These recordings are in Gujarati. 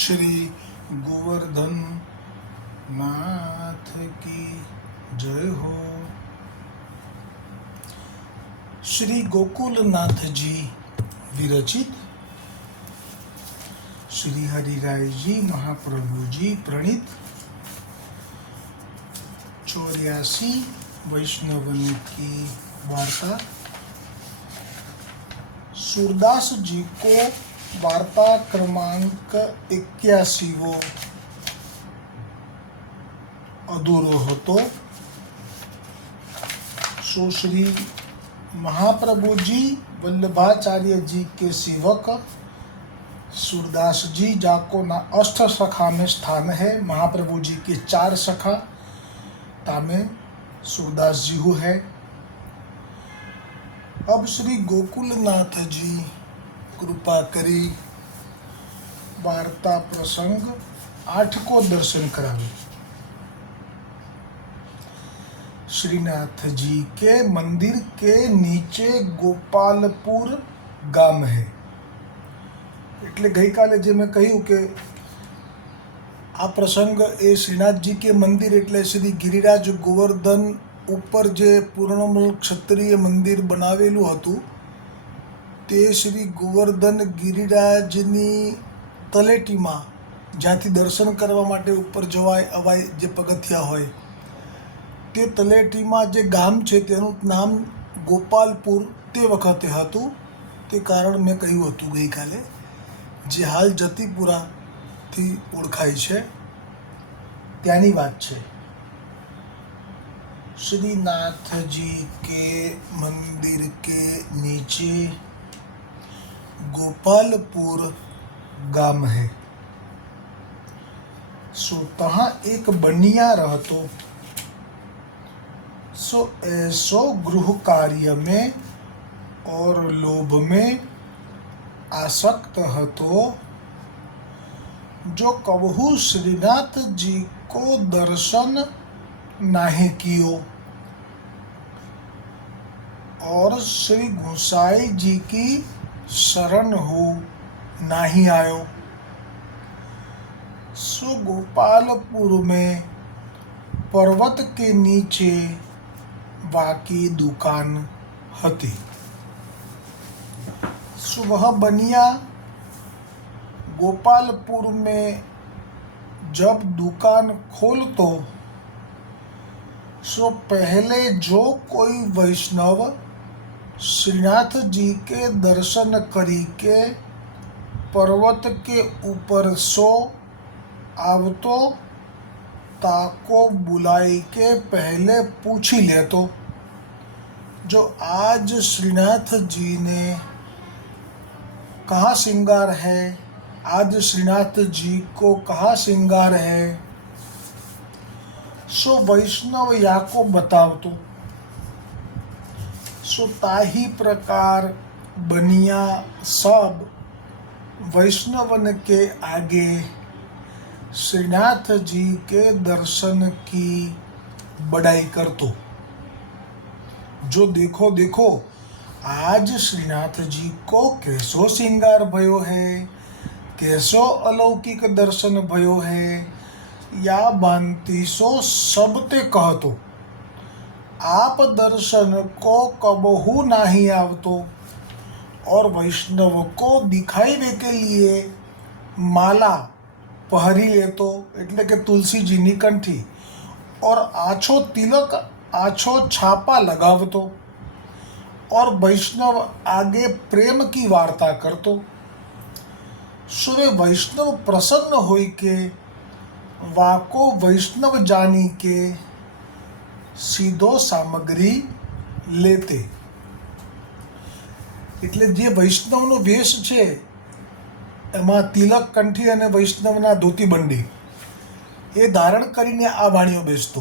श्री गोवर्धन नाथ की जय हो। श्री गोकुलनाथ जी विरचित श्री हरिराय जी महाप्रभु जी प्रणीत चौरासी वैष्णव की वार्ता। सूरदास जी को वार्ता क्रमांक इक्यासी वो अधूरो હતો सो महाप्रभु जी वल्लभाचार्य जी के सेवक, सूरदास जी जाको ना अष्ट सखा में स्थान है महाप्रभु जी के चार सखा तामे सूरदास जी हु है। अब श्री गोकुलनाथ जी कृपा करी वार्ता प्रसंग आठ को दर्शन करावे श्रीनाथ जी के मंदिर के नीचे गोपालपुर ગામ હે એટલે ગઈકાલે જે મેં કહ્યું કે આ પ્રસંગ એ શ્રીનાથજી કે મંદિર એટલે શ્રી ગિરિરાજ ગોવર્ધન ઉપર જે પૂર્ણમલ ક્ષત્રિય મંદિર બનાવેલું હતું તે શ્રી ગોવર્ધન ગિરિરાજની તલેટીમાં, જ્યાંથી દર્શન કરવા માટે ઉપર જવાય અવાય જે પગથિયા હોય. તે તલેટીમાં જે ગામ છે તેનું નામ ગોપાલપુર તે વખતે હતું. તે કારણ મેં કહ્યું હતું ગઈકાલે, જે હાલ જતીપુરાથી ઓળખાય છે. ત્યાંની વાત છે. શ્રીનાથજી કે મંદિર કે નીચે गोपालपुर गाम है। सो तहाँ एक बनिया रहतो सो ऐसो गृह कार्य में और लोभ में आसक्त હતો जो कबहू श्रीनाथ जी को दर्शन नहीं कियो, और श्री गोसाई जी की शरण हो, नहीं आयो। सो गोपालपुर में पर्वत के नीचे बाकी दुकान हती। सुबह बनिया, गोपालपुर में जब दुकान खोलतो सो पहले जो कोई वैष्णव श्रीनाथ जी के दर्शन करी के पर्वत के ऊपर सो आवतो ताको बुलाई के पहले पूछी लेतो जो आज श्रीनाथ जी ने कहाँ श्रृंगार है, आज श्रीनाथ जी को कहाँ श्रृंगार है, सो वैष्णव याको बतावतो सो ताही प्रकार बनिया सब वैष्णवन के आगे। श्रीनाथ जी के दर्शन की बड़ाई करतो। जो देखो देखो, आज श्रीनाथ जी को कैसो श्रृंगार भयो है, कैसो अलौकिक दर्शन भयो है, या बांतीसो सबते कहतो। आप दर्शन को कबहू नहीं आवतो और वैष्णव को दिखाईवे के लिए माला पहरी लेतो એટલે કે તુલસીજીની કંઠી और आछो तिलक आछो छापा लगावतो और वैष्णव आगे प्रेम की वार्ता करतो सुरे वैष्णव प्रसन्न होई के વાકો વૈષ્ણવ જાની કે સીધો સામગ્રી લેતે. એટલે જે વૈષ્ણવનો વેશ છે, એમાં તિલક કંઠી અને વૈષ્ણવના ધોતીબંડી એ ધારણ કરીને આ વાણીઓ બેસતો.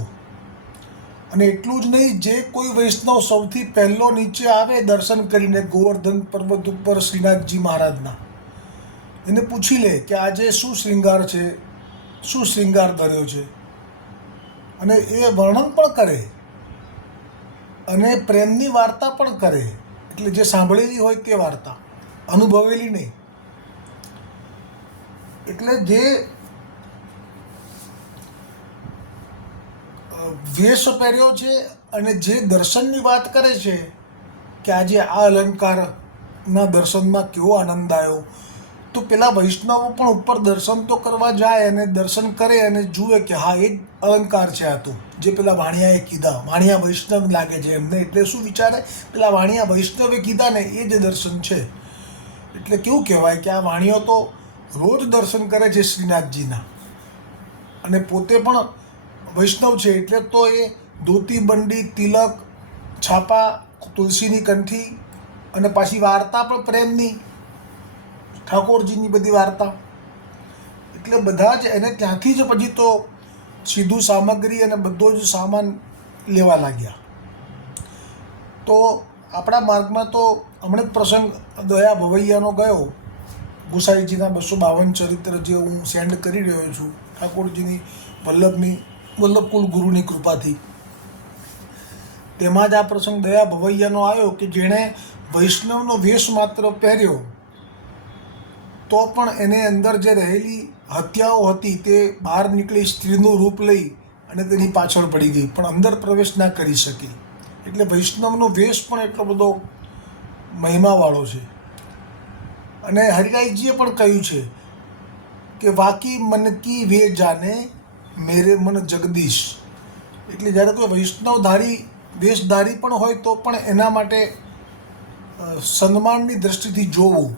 અને એટલું જ નહીં, જે કોઈ વૈષ્ણવ સૌથી પહેલો નીચે આવે દર્શન કરીને ગોવર્ધન પર્વત ઉપર શ્રીનાથજી મહારાજના. એને પૂછી લે કે આજે શું શ્રૃંગાર છે? શું શ્રૃંગાર ધર્યો છે? અને એ વર્ણન પણ કરે. અને પ્રેમની વાર્તા પણ કરે. એટલે જે સાંભળેલી હોય તે વાર્તા. અનુભવેલી નહીં. એટલે જે વેશ પહેર્યો છે અને જે દર્શનની વાત કરે છે કે આજે આ અલંકારના દર્શનમાં કેવો આનંદ આવ્યો તો પેલા વૈષ્ણવો પણ ઉપર દર્શન તો કરવા જાય અને દર્શન કરે અને જુએ કે હા, એ અલંકાર છે આ તો, જે પેલા વાણિયાએ કીધા. વાણિયા વૈષ્ણવ લાગે છે એમને. એટલે શું વિચારે? પેલા વાણિયા વૈષ્ણવે કીધા ને એ જ દર્શન છે. એટલે કેવું કહેવાય કે આ વાણીઓ તો રોજ દર્શન કરે છે શ્રીનાથજીના. અને પોતે પણ વૈષ્ણવ છે, એટલે તો એ ધોતી, બંડી, તિલક, છાપા, તુલસીની કંઠી અને પાછી વાર્તા પણ પ્રેમની ઠાકોરજીની બધી વાર્તા. એટલે બધા જ એને ત્યાંથી જ પછી તો સીધું સામગ્રી અને બધો જ સામાન લેવા લાગ્યા. તો આપણા માર્ગમાં તો હમણાં જ પ્રસંગ દયા ભવૈયાનો ગયો. ગુસાઈજીના બસો બાવન ચરિત્ર જે હું સેન્ડ કરી રહ્યો છું, ઠાકોરજીની, વલ્લભની કુલ ગુરુની કૃપાથી. તેમાં જ આ પ્રસંગ દયા ભવૈયાનો આવ્યો કે જેણે વૈષ્ણવનો વેશ માત્ર પહેર્યો. તો પણ એને અંદર જે રહેલી હત્યાઓ હતી તે બહાર નીકળી સ્ત્રીનું રૂપ લઈ અને તેની પાછળ પડી ગઈ, પણ અંદર પ્રવેશ ના કરી શકી. એટલે વૈષ્ણવનો વેશ પણ એટલો બધો મહિમાવાળો છે. અને હરિરાયજીએ પણ કહ્યું છે કે, વાકી મન કી વે જાને મેરે મન જગદીશ. એટલે જ્યારે કોઈ વૈષ્ણવધારી, વેશધારી પણ હોય તો પણ એના માટે સન્માનની દ્રષ્ટિથી જોવું.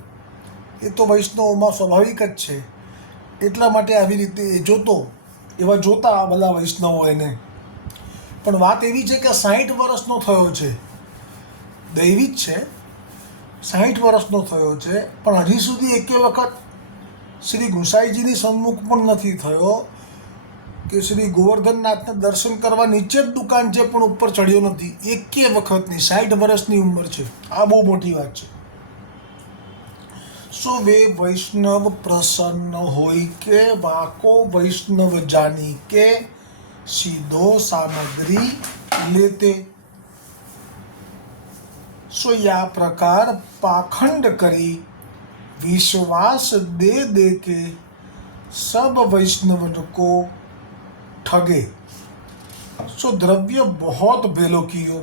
એ તો વૈષ્ણવમાં સ્વાભાવિક જ છે. એટલા માટે આવી રીતે એ જોતો, એવા જોતા બધા વૈષ્ણવો એને. પણ વાત એવી છે કે સાહીઠ વર્ષનો થયો છે. દૈવી જ છે. સાહીઠ વર્ષનો થયો છે. પણ હજી સુધી એકે વખત શ્રી ગુસાઈજીની સન્મુખ પણ નથી થયો કે શ્રી ગોવર્ધનનાથને દર્શન કરવા નીચે જ દુકાન છે પણ ઉપર ચડ્યો નથી, એકે વખતની સાઠ વર્ષની ઉંમર છે. આ બહુ મોટી વાત છે. સો વે વૈષ્ણવ પ્રસન્ન હોય કે વાકો વૈષ્ણવ જાની કે સીધો સામગ્રી લેતે સો યા પ્રકાર પાખંડ કરી विश्वास दे दे के सब वैष्णव को ठगे सो द्रव्य बहुत भेलो कियो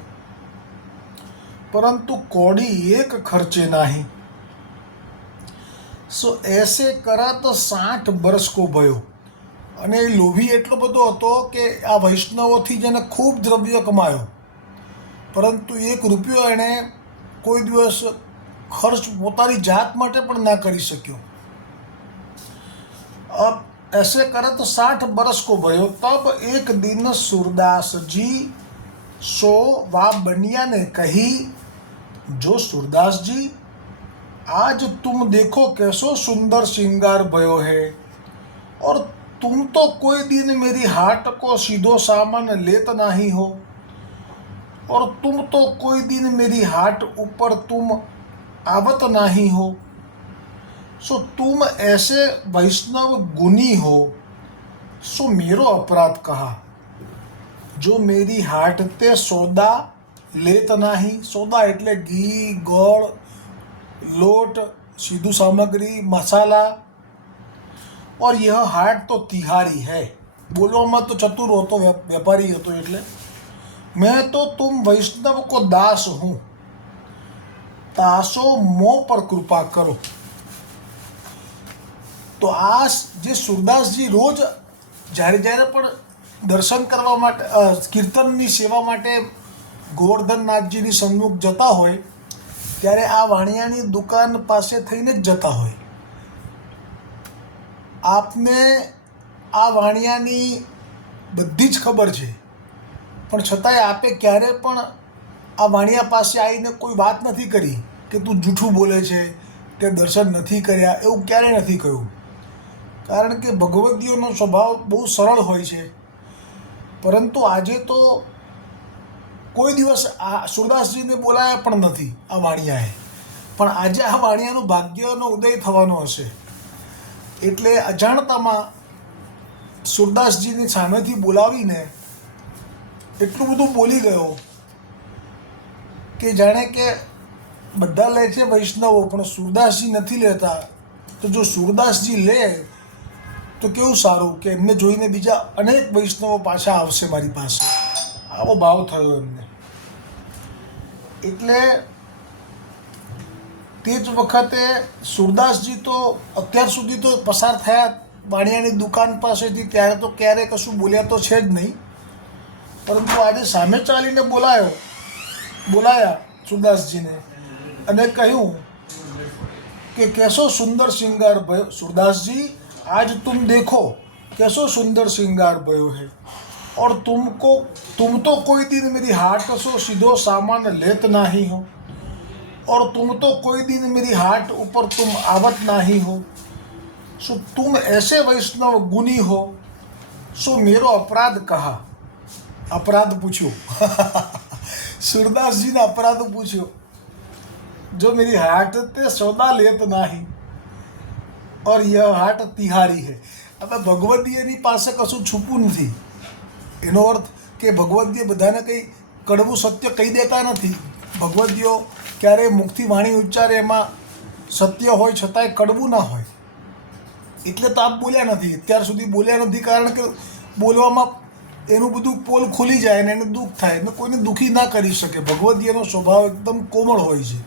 परंतु कौड़ी एक खर्चे नहीं સો એસે કરા તો સાઠ વર્ષ કો ભયો. અને એ લોભી એટલો બધો હતો કે આ વૈષ્ણવોથી જેને ખૂબ દ્રવ્ય કમાયો. પરંતુ એક રૂપિયો એણે કોઈ દિવસ ખર્ચ પોતાની જાત માટે પણ ના કરી શક્યો. અબ એસે કરે તો સાઠ વર્ષ કો ભયો. તબ એક દિન સુરદાસજી સો વા બનિયાને કહી, જો સુરદાસજી आज तुम देखो कैसो सुंदर श्रृंगार भयो है और तुम तो कोई दिन मेरी हाट को सीधो सामान लेत नहीं हो और तुम तो कोई दिन मेरी हाट ऊपर तुम आवत नहीं हो सो तुम ऐसे वैष्णव गुनी हो सो मेरो अपराध कहा जो मेरी हाट ते सौदा लेत नहीं सौदा એટલે ઘી ગોળ લોટ सीधु सामग्री मसाला और यह हाट तो तिहारी है બોલવામાં તો ચતુર હતો વ્યા- વેપારી હતો એટલે मैं तो तुम वैष्णव को दास हूँ તાસો મો પર કૃપા કરો તો આ જે સુરદાસજી રોજ જ્યારે જ્યારે પણ દર્શન કરવા માટે અ, કીર્તનની સેવા માટે ગોવર્ધનનાથજીની સન્મુખ જતા હોય ત્યારે આ વાણિયાની દુકાન પાસે થઈને જ જતા હોય. આપને આ વાણિયાની બધી જ ખબર છે. પણ છતાંય આપે ક્યારે પણ આ વાણિયા પાસે આવીને કોઈ વાત નથી કરી કે તું જૂઠું બોલે છે, કે દર્શન નથી કર્યા, એવું ક્યારેય નથી કહ્યું કારણ કે ભગવદીઓનો સ્વભાવ બહુ સરળ હોય છે. પરંતુ આજે તો કોઈ દિવસ આ સુરદાસજીને બોલાયા પણ નથી આ વાણિયાએ. પણ આજે આ વાણિયાનું ભાગ્યનો ઉદય થવાનો હશે. એટલે અજાણતામાં સુરદાસજીની સામેથી બોલાવીને એટલું બધું બોલી ગયો કે જાણે કે બધા લે છે વૈષ્ણવો, પણ સુરદાસજી નથી લેતા. તો જો સુરદાસજી લે, તો કેવું સારું કે એમને જોઈને બીજા અનેક વૈષ્ણવો પાછા આવશે મારી પાસે. આવો ભાવ થયો એમને. એટલે તે જ વખતે સુરદાસજી તો અત્યાર સુધી તો પસાર થયા વાણિયાની દુકાન પાસેથી, ત્યારે તો ક્યારે કશું બોલ્યા તો છે જ નહીં. પરંતુ આજે સામે ચાલીને બોલાયો, બોલાયા સુરદાસજીને અને કહ્યું કે, કેસો સુંદર શિંગાર ભયો, સુરદાસજી, આજ તુમ દેખો, કેસો સુંદર શિંગાર ભયો હે. और तुमको तुम तो कोई दिन मेरी हाट सो सीधो सामान लेत नहीं हो और तुम तो कोई दिन मेरी हाट ऊपर तुम आवत नहीं हो सो तुम ऐसे वैष्णव गुनी हो सो मेरो अपराध कहा अपराध पूछो सूरदास जी ने अपराध पूछो जो मेरी हाट ते सौदा लेत नाही और यह હાટ તિહારી है હવે ભગવદીયની પાસે કશું છૂપું નથી એનો અર્થ કે ભગવદીય બધાને કંઈ કડવું સત્ય કહી દેતા નથી. ભગવદીઓ ક્યારેય મુખથી વાણી ઉચ્ચારે એમાં સત્ય હોય છતાંય કડવું ના હોય. એટલે તો આપ બોલ્યા નથી. અત્યાર સુધી બોલ્યા નથી કારણ કે બોલવામાં એનું બધું પોલ ખુલી જાય અને એને દુઃખ થાય. અને કોઈને દુઃખી ના કરી શકે. ભગવદીયનો સ્વભાવ એકદમ કોમળ હોય છે.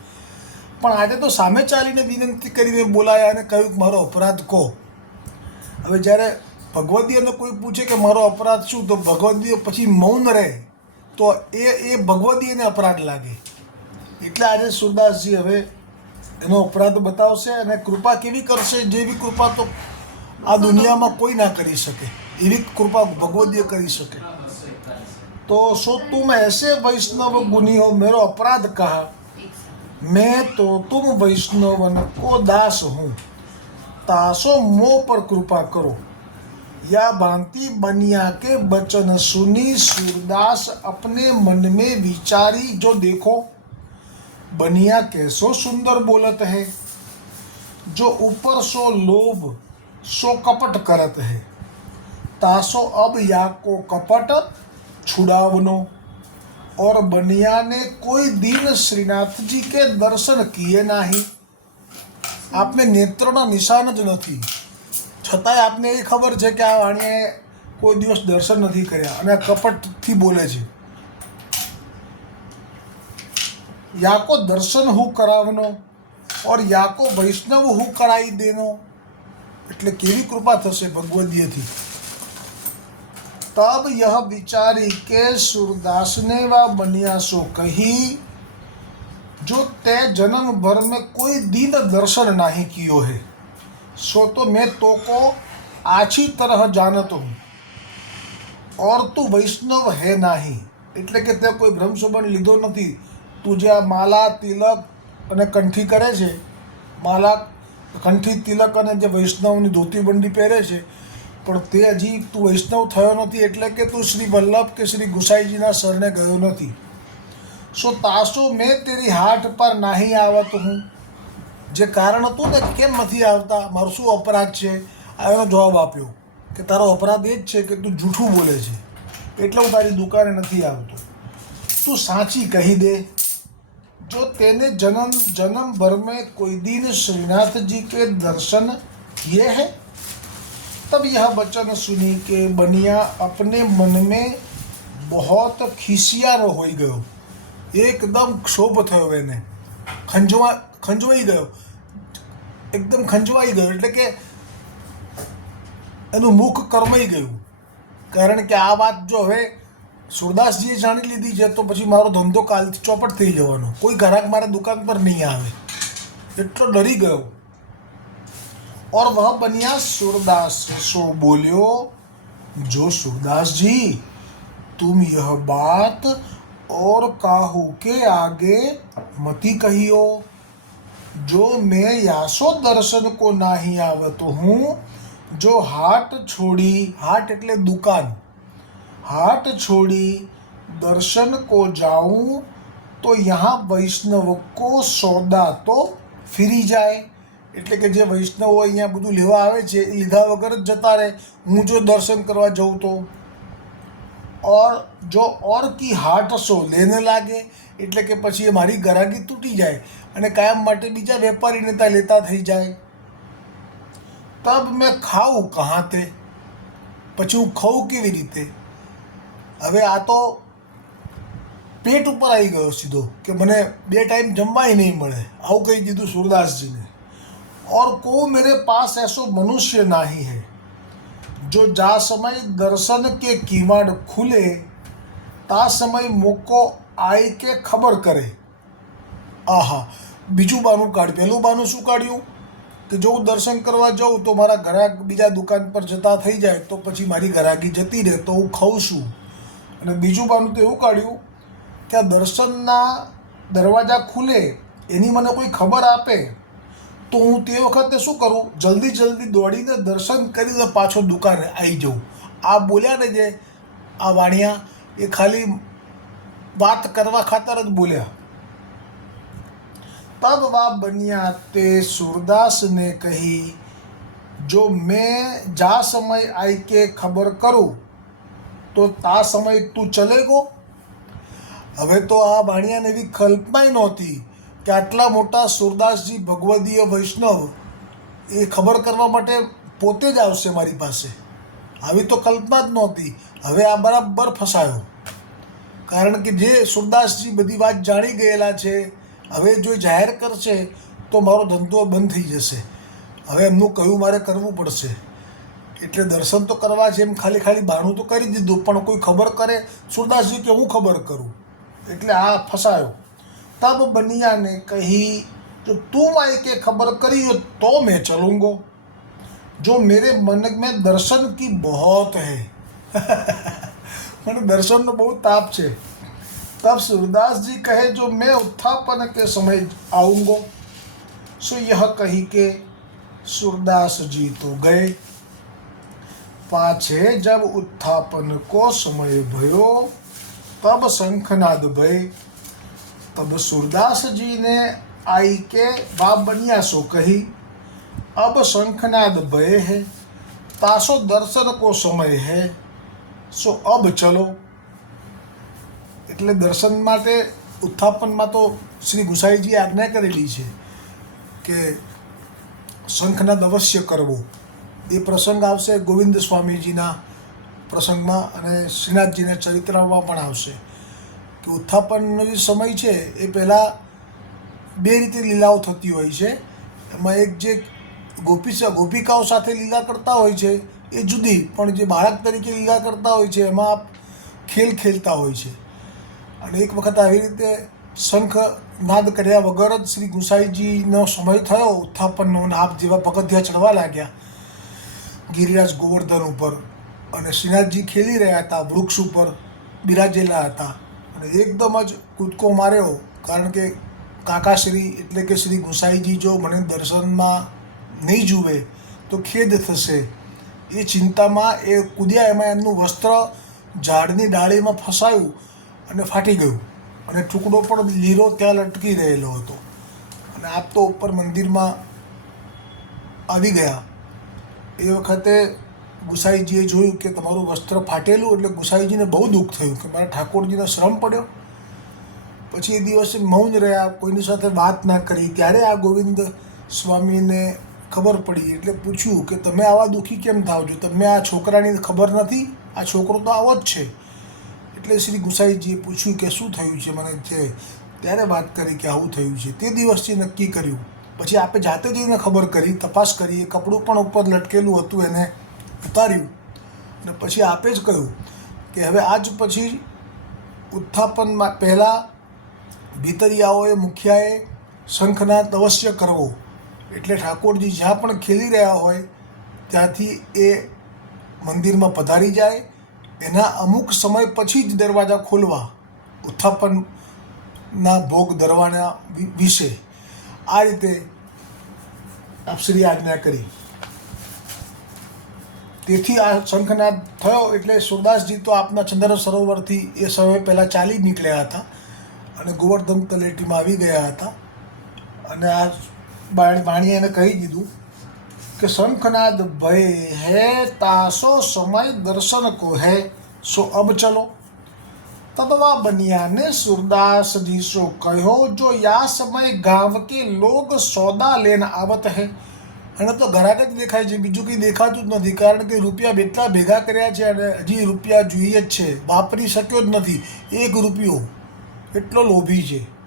પણ આજે તો સામે ચાલીને વિનંતી કરીને બોલાયા અને કહ્યું કે મારો અપરાધ કહો. હવે જ્યારે ભગવદીયને કોઈ પૂછે કે મારો અપરાધ શું? તો ભગવદીય પછી મૌન રહે. તો એ એ ભગવદીયને અપરાધ લાગે. એટલે આજે સુરદાસજી હવે એનો અપરાધ બતાવશે અને કૃપા કેવી કરશે? જેવી કૃપા તો આ દુનિયામાં કોઈ ના કરી શકે. એવી કૃપા ભગવદીય કરી શકે. તો સો તું એસે વૈષ્ણવ ગુની હો મેરો અપરાધ કહા. મેં તો તુમ વૈષ્ણવન કો દાસ હું. તાસો મો પર કૃપા કરો. या भांति बनिया के वचन सुनी सूरदास अपने मन में विचारी, जो देखो, बनिया कैसो सुंदर बोलत है, जो ऊपर सो लोभ, सो कपट करत है, तासो अब या को कपट छुड़ावनो। और बनिया ने कोई दिन श्रीनाथ जी के दर्शन किए नहीं। आपने नेत्रों निशान ज नहीं છતાંય આપને એ ખબર છે કે આ વાણીએ કોઈ દિવસ દર્શન નથી કર્યા અને કપટથી બોલે છે. યાકો દર્શન હું કરાવનો ઓર યાકો વૈષ્ણવ હું કરાવી દેનો એટલે કેવી કૃપા થશે ભગવદીયથી? તબ યહ વિચારી કે સુરદાસને વા બન્યા સો કહી, જો તે જન્મ મેં કોઈ દિન દર્શન નહીં કયો હૈ. सो તો મેં तो को आछी तरह जानत हूँ। और तू वैष्णव है नाही એટલે કે તે કોઈ બ્રહ્મસંબંધ લીધો નથી તું જે આ માલા તિલક અને કંઠી કરે છે માલા કંઠી તિલક અને જે વૈષ્ણવની ધોતી બંડી પહેરે છે પણ તે હજી તું વૈષ્ણવ થયો નથી એટલે કે તું શ્રી વલ્લભ કે શ્રી ગુસાઈજીના શરણે ગયો નથી સો તાસો મેં તેરી હાટ પર નાહી આવત હું જે કારણ હતું ને કે કેમ નથી આવતા મારો શું અપરાધ છે આ એનો જવાબ આપ્યો કે તારો અપરાધ એ જ છે કે તું જૂઠું બોલે છે એટલે હું તારી દુકાને નથી આવતો તું સાચી કહી દે જો તેને જન્મ जन्म भर में कोई दिन श्रीनाथ जी के दर्शन किए हैं तब यह वचन सुनी કે બનિયા अपने मन में बहुत ખિસિયારો હોઈ ગયો એકદમ ક્ષોભ થયો એને ખંજવા ખંજવાઈ ગયો એકદમ ખંજવાઈ ગયો એટલે કે એનું મુખ કરમાઈ ગયું કારણ કે આ વાત જો હવે સુરદાસજીએ જાણી લીધી છે તો પછી મારો ધંધો કાલથી ચોપટ થઈ જવાનો કોઈ ગ્રાહક મારા દુકાન પર નહીં આવે એટલો ડરી ગયો और वह बनिया सूरदास सो बोलियो जो सूरदास जी तुम यह बात और काहू के आगे मती कहियो जो मैं યાસો દર્શન કો નાહી આવતો હું જો હાટ છોડી હાટ એટલે દુકાન હાટ છોડી દર્શન કો જાઉં તો યહાં વૈષ્ણવ કો સોદા તો ફિરી જાય એટલે કે જે વૈષ્ણવો અહીંયા બધું લેવા આવે છે એ લીધા વગર જ જતા રહે હું જો દર્શન કરવા જઉં તો ઓર જો ઓર કી હાટ સો લેને લાગે એટલે કે પછી મારી ગરાગી તૂટી જાય અને કાયમ માટે બીજા વેપારીને ત્યાં લેતા થઈ જાય તબ મેં ખાઉં કહાં તે પછી હું ખાઉં કેવી રીતે હવે આ તો પેટ ઉપર આવી ગયો સીધો કે મને બે ટાઈમ જમવાય નહીં મળે આવું કહી દીધું સુરદાસજીને और को मेरे पास ऐसो मनुष्य नहीं है जो जा समय दर्शन के कीवाड़ खुले તા સમય મોકો આઈ કે ખબર કરે આહા, બીજું બાનું કાઢ, પહેલું બાનું શું કાઢ્યું? કે જો હું દર્શન કરવા જાઉં તો મારા ગ્રાહક બીજા દુકાન પર જતા થઈ જાય, તો પછી મારી ગ્રાહકી જતી રહે, તો હું ખાઉં છું. અને બીજું બાનું તો એવું કાઢ્યું કે આ દર્શનના દરવાજા ખુલે, એની મને કોઈ ખબર આપે, તો હું તે વખતે શું કરું? જલ્દી જલ્દી દોડીને દર્શન કરીને પાછો દુકાને આવી જાઉં. આ બોલ્યા ને જે, આ વાણિયા એ ખાલી વાત કરવા ખાતર જ બોલ્યા. તબ વા બન્યા તે સુરદાસને કહી જો મેં જા સમય આઈ કે ખબર કરું તો તા સમય તું ચલે ગો હવે તો આ બાણિયાને એવી કલ્પનાય નહોતી કે આટલા મોટા સુરદાસજી ભગવદીય વૈષ્ણવ એ ખબર કરવા માટે પોતે જ આવશે મારી પાસે. આવી તો કલ્પના જ નહોતી. હવે આ બરાબર ફસાયો. કારણ કે જે સુરદાસજી બધી વાત જાણી ગયેલા છે હવે જો જાહેર કરશે, તો મારો ધંધો બંધ થઈ જશે. હવે એમનું કયું મારે કરવું પડશે? એટલે દર્શન તો કરવા છે, એમ ખાલી ખાલી બાણું તો કરી દીધું, પણ કોઈ ખબર કરે? સુરદાસજી કે હું ખબર કરું? એટલે આ ફસાયો. તબ બનિયાને કહી, જો તું માય કે ખબર કરી હો તો મેં ચલુંગો. જો મેરે મન મેં દર્શન કી બહોત હૈ. મને દર્શનનો બહુ તાપ છે. तब सूरदास जी कहे, जो मैं उत्थापन के समय आऊँगो, सो यह कही के सूरदास जी तो गए। पाछे जब उत्थापन को समय भयो, तब शंखनाद भय। तब सूरदास जी ने आई के बाप बनिया सो कही, अब शंखनाद भय है, तासो दर्शन को समय है, सो अब चलो। એટલે દર્શન માટે, ઉત્થાપનમાં તો શ્રી ગુસાઈજીએ આજ્ઞા કરેલી છે કે શંખનાદ અવશ્ય કરવો. એ પ્રસંગ આવશે ગોવિંદ સ્વામીજીના પ્રસંગમાં અને શ્રીનાથજીના ચરિત્રમાં પણ આવશે. કે ઉત્થાપનનો જે સમય છે, એ પહેલાં બે રીતે લીલાઓ થતી હોય છે. એમાં એક જે ગોપી ગોપિકાઓ સાથે લીલા કરતા હોય છે, એ જુદી, પણ જે બાળક તરીકે લીલા કરતા હોય છે, એમાં ખેલ ખેલતા હોય છે. અને એક વખત આવી રીતે શંખ નાદ કર્યા વગર જ શ્રી ગુસાઈજીનો સમય થયો, ઉત્થાપનનો અને આપ જેવા પગથિયા ચડવા લાગ્યા ગિરિરાજ ગોવર્ધન ઉપર. અને શ્રીનાથજી ખેલી રહ્યા હતા, વૃક્ષ ઉપર બિરાજેલા હતા. અને એકદમ જ કૂદકો માર્યો, કારણ કે કાકાશ્રી એટલે કે શ્રી ગુસાઈજી જો મને દર્શનમાં નહીં જુએ, તો ખેદ થશે. એ ચિંતામાં એ કૂદ્યા એમાં એમનું વસ્ત્ર ઝાડની ડાળીમાં ફસાયું અને ફાટી ગયું. અને ટુકડો પણ લીરો ત્યાં લટકી રહેલો હતો. અને આપ તો ઉપર મંદિરમાં આવી ગયા. એ વખતે ગુસાઈજીએ જોયું કે તમારું વસ્ત્ર ફાટેલું એટલે ગુસાઈજીને બહુ દુઃખ થયું કે મારા ઠાકોરજીને શ્રમ પડ્યો. પછી એ દિવસે મૌન રહ્યા, કોઈની સાથે વાત ના કરી. ત્યારે આ ગોવિંદ સ્વામીને ખબર પડી એટલે પૂછ્યું કે તમે આવા દુઃખી કેમ થાવ છો? તમને આ છોકરાની ખબર નથી? આ છોકરો તો આવો જ છે. એટલે શ્રી ગુસાઈજીએ પૂછ્યું કે શું થયું છે? મને છે ત્યારે વાત કરી કે આવું થયું છે. તે દિવસથી નક્કી કર્યું. પછી આપે જાતે જઈને ખબર કરી, તપાસ કરી, એ કપડું પણ ઉપર લટકેલું હતું, એને ઉતાર્યું. અને પછી આપે જ કહ્યું કે હવે આજ પછી ઉત્થાપનમાં પહેલાં ભીતરિયાઓએ, મુખિયાએ શંખનાદ અવશ્ય કરવો. એટલે ઠાકોરજી જ્યાં પણ ખેલી રહ્યા હોય, ત્યાંથી એ મંદિરમાં પધારી જાય એના અમુક સમય પછી જ દરવાજા ખોલવા, ઉત્થાપનના ભોગ ધરવાના વિશે આ રીતે આપશ્રી આજ્ઞા કરી. તેથી આ શંખનાદ થયો એટલે સુરદાસજી તો આપના ચંદ્ર સરોવરથી એ સમય પહેલાં ચાલી નીકળ્યા હતા અને ગોવર્ધન તલેટીમાં આવી ગયા હતા. અને આ બાણ- એને કહી દીધું કે શંખનાદ ભય હે, તાસો સમય દર્શન કો હે. સો અબ ચલો. તદવા બનિયાને સુરદાસ जी કહ્યો, જો યા સમય ગામ કે લોગ સોદા લેન આવત હે. અને તો ઘરાક જ દેખાય છે, બીજું કંઈ દેખાતું જ નથી, કારણ કે રૂપિયા એટલા ભેગા કર્યા છે અને હજી રૂપિયા જોઈએ જ છે. વાપરી શક્યો જ નથી. એક રૂપિયો. એટલો લોભી છે.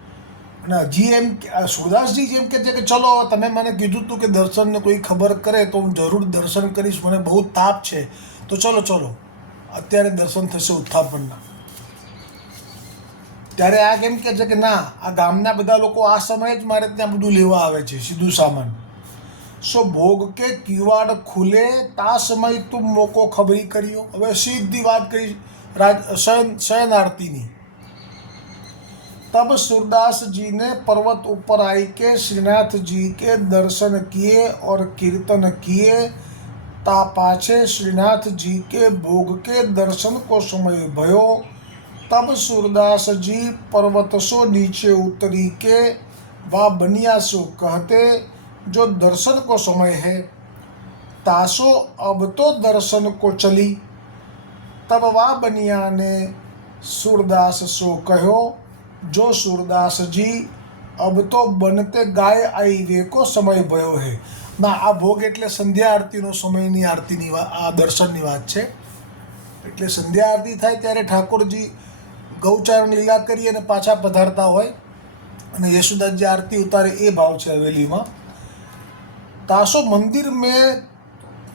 અને હજી એમ સુરદાસજી જેમ કહે છે કે ચલો, તમે મને કીધું હતું કે દર્શનને કોઈ ખબર કરે તો હું જરૂર દર્શન કરીશ, મને બહુ તાપ છે. તો ચલો ચલો. અત્યારે દર્શન થશે ઉત્થાપનના. ત્યારે આ કેમ કહે છે કે ના, આ ગામના બધા લોકો આ સમયે જ મારે ત્યાં બધું લેવા આવે છે, સીધું સામાન. સો ભોગ કે કિવાડ ખુલે, તા સમય તું મોકો ખબરી કર્યો. હવે સીધી વાત કરી રાજ, શયન શયન આરતીની तब सूरदास जी ने पर्वत ऊपर आई के श्रीनाथ जी के दर्शन किए और कीर्तन किए। ता पाछे श्रीनाथ जी के भोग के दर्शन को समय भयो। तब सूरदास जी पर्वत सो नीचे उतरी के, वा बनिया सो कहते, जो दर्शन को समय है। तासो अब तो दर्शन को चली। तब वा बनिया ने सूरदास सो कहो जो सूरदास जी अब तो બનતે ગાય આઈ વેકો સમય ભયો હે ના આ ભોગ એટલે સંધ્યા આરતીનો સમયની આરતીની વાત આ દર્શનની વાત છે એટલે સંધ્યા આરતી થાય ત્યારે ઠાકોરજી ગૌચારણ લીલા કરી અને પાછા પધારતા હોય અને યશુદાસજી આરતી ઉતારે એ ભાવ છે હવેલીમાં તાસો મંદિર મેં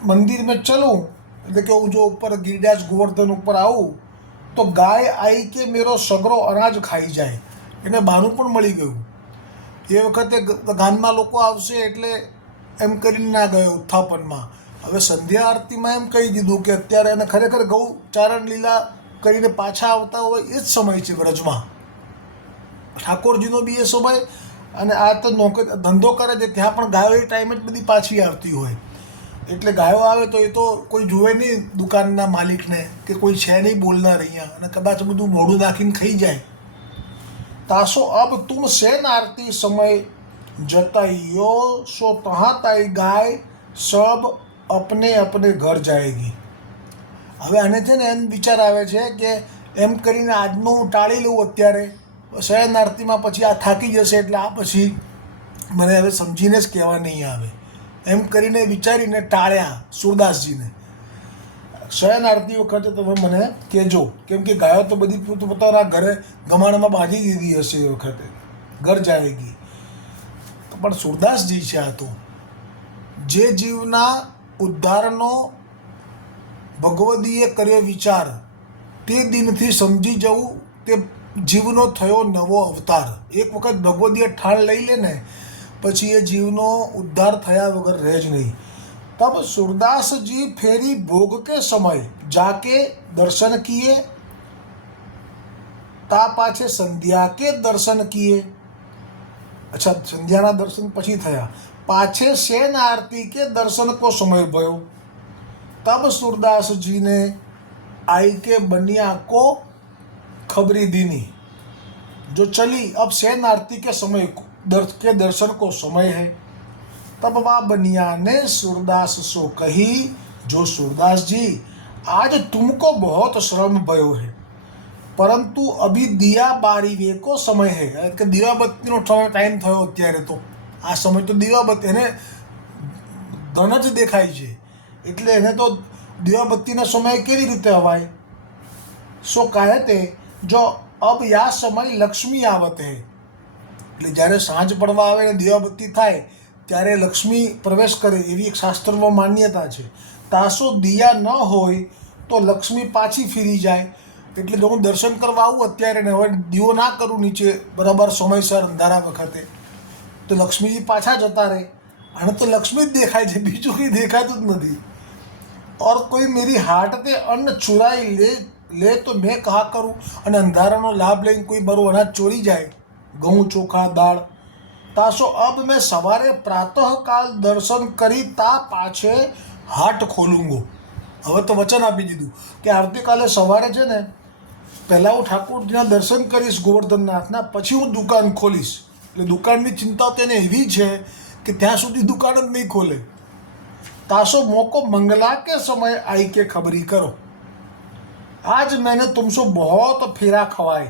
મંદિર મેં ચલું એટલે કે હું જો ઉપર ગિરડાજ ગોવર્ધન ઉપર આવું તો ગાય આવી કે મેરો સગરો અનાજ ખાઈ જાય. એને બહાનું પણ મળી ગયું. એ વખતે ગામમાં લોકો આવશે એટલે એમ કરીને ના ગયો ઉત્થાપનમાં. હવે સંધ્યા આરતીમાં એમ કહી દીધું કે અત્યારે એને ખરેખર ગૌ ચારણ લીલા કરીને પાછા આવતા હોય એ જ સમય છે વ્રજમાં. ઠાકોરજીનો બી એ સમય અને આ તો નોકરી, ધંધો કરે છે, ત્યાં પણ ગાયો એ ટાઈમે જ બધી પાછી આવતી હોય. એટલે ગાયો આવે તો એ તો કોઈ જુએ નહીં દુકાનના માલિકને કે કોઈ છે નહીં બોલનાર અહીંયા. અને કદાચ બધું મોઢું નાખીને ખાઈ જાય. તાસો અબ તુમ સેન આરતી સમય જતાઈયો, સો તહા તાઈ ગાય સબ અપને અપને ઘર જાયગી. હવે આને છે ને એમ વિચાર આવે છે કે એમ કરીને આજનું હું ટાળી લઉં અત્યારે. શયન આરતીમાં પછી આ થાકી જશે એટલે આ પછી મને હવે સમજીને જ કહેવા નહીં આવે. એમ કરીને વિચારીને ટાળ્યા સુરદાસજીને. શયન આરતી વખતે તમે મને કહેજો, કેમ કે ગાયો તો બધી પોત- પોતાના ઘરે ગમાણમાં બાંધી દીધી હશે એ વખતે. ઘર જાયગી પણ સુરદાસજી છે આ તો. જે જીવના ઉદ્ધારનો ભગવદીએ કર્યો વિચાર, તે દિનથી સમજી જવું, તે જીવનો થયો નવો અવતાર. એક વખત ભગવદીએ ઠાણ લઈ લે ને પછી એ જીવનો ઉદ્ધાર થયા વગર રહે જ નહીં તબ સુરદાસજી ફેરી ભોગ કે સમય જાકે દર્શન કિયે તા પાછે સંધ્યા કે દર્શન કિયે અચ્છા સંધ્યાના દર્શન પછી થયા પાછે શેન આરતી કે દર્શન કો સમય ભયો તબ સુરદાસજીને आई के बनिया को खबरी दीनी जो चली अब शैन आरती के समय को दर, के दर्शन को समय है तब वह बनिया ने सूरदास सो कही जो सूरदास जी आज तुमको बहुत श्रम भयो है પરંતુ અભી દિયા બારી વે કો સમય હે એટલે કે દીવાબત્તીનો ટાઈમ થયો અત્યારે તો આ સમય તો દીવાબત્તી એને ધન જ દેખાય છે એટલે એને તો દીવાબત્તીના સમયે કેવી રીતે હવાય સો કહે તે જો અબ યા સમય લક્ષ્મી આવત હે એટલે જ્યારે સાંજ પડવા આવે ને દીવાબત્તી થાય, ત્યારે લક્ષ્મી પ્રવેશ કરે એવી એક શાસ્ત્રમાં માન્યતા છે. તાસો દિયા ન હોય તો લક્ષ્મી પાછી ફરી જાય. એટલે જો હું દર્શન કરવા આવું અત્યારે ને હવે દીવો ના કરું નીચે, બરાબર સમયસર અંધારા વખતે, તો લક્ષ્મીજી પાછા જતા રહે. આને તો લક્ષ્મી જ દેખાય છે, બીજું કંઈ દેખાતું જ નથી. ઓર કોઈ મેરી હાર્ટ તે અન્ન ચુરાઈ લે લે તો મેં કહા કરું? અને અંધારાનો લાભ લઈને કોઈ મારું અનાજ ચોરી જાય? ઘઉં ચોખા દાળ તાસો અબ મેં સવારે પ્રાતઃકાલ દર્શન કરી તા પાછે હાટ ખોલુંગો હવે તો વચન આપી દીધું કે આવતીકાલે સવારે છે ને પહેલાં હું ઠાકોરજીના દર્શન કરીશ ગોવર્ધનનાથના પછી હું દુકાન ખોલીશ એટલે દુકાનની ચિંતા તો એને એવી છે કે ત્યાં સુધી દુકાન જ નહીં ખોલે तासो मोको मंगला के समय आई के खबरी करो आज मैंने तुमसे बहुत फेरा खवाए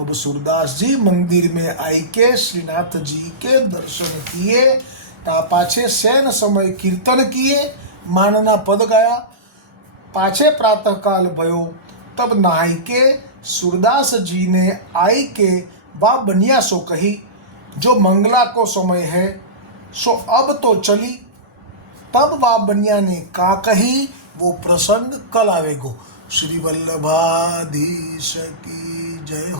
तब सूरदास जी मंदिर में आई के श्रीनाथ जी के दर्शन किए पाछे सैन समय कीर्तन किए, मानना पद गया। पाछे प्रातः काल भयो, तब नहाई के सूरदास जी ने आई के बा बनिया सो कही, जो मंगला को समय है, सो अब तो चली। तब बा बनिया ने का कही, वो प्रसंग कल आवेगो। श्री वल्लभाधीश की जय